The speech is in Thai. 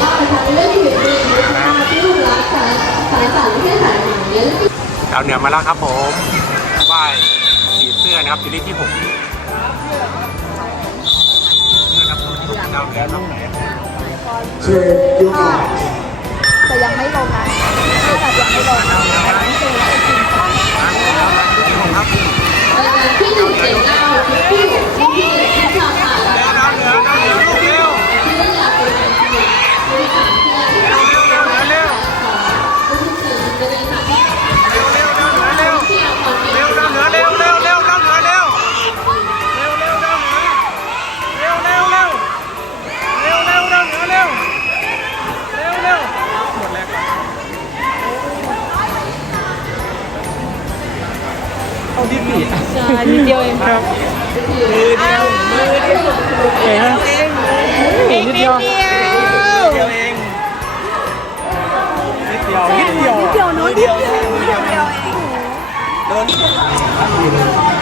เล่านะคะเป็นเรื่องชีวิตจริงนะคะที่ลูกรักสายสายฝันไม่ใช่สายหมายและดาวเหนือมาแล้วครับผมว่ายสีเสื้อนะครับซีรีส์ที่หกนี่นะครับตัวที่หกดาวเหนือครับเชิญยูมาแต่ยังไม่ลงนะแต่ยังไม่ลงนะ เอาดิบหนีใช่นิดเดียวเองครับมือเดียวมือเดียวเองเองเองนิดเดียวเดียวเองนิดเดียวนิดเดียวนิดเดียวเนอะนิดเดียวนิดเดียวเองโดน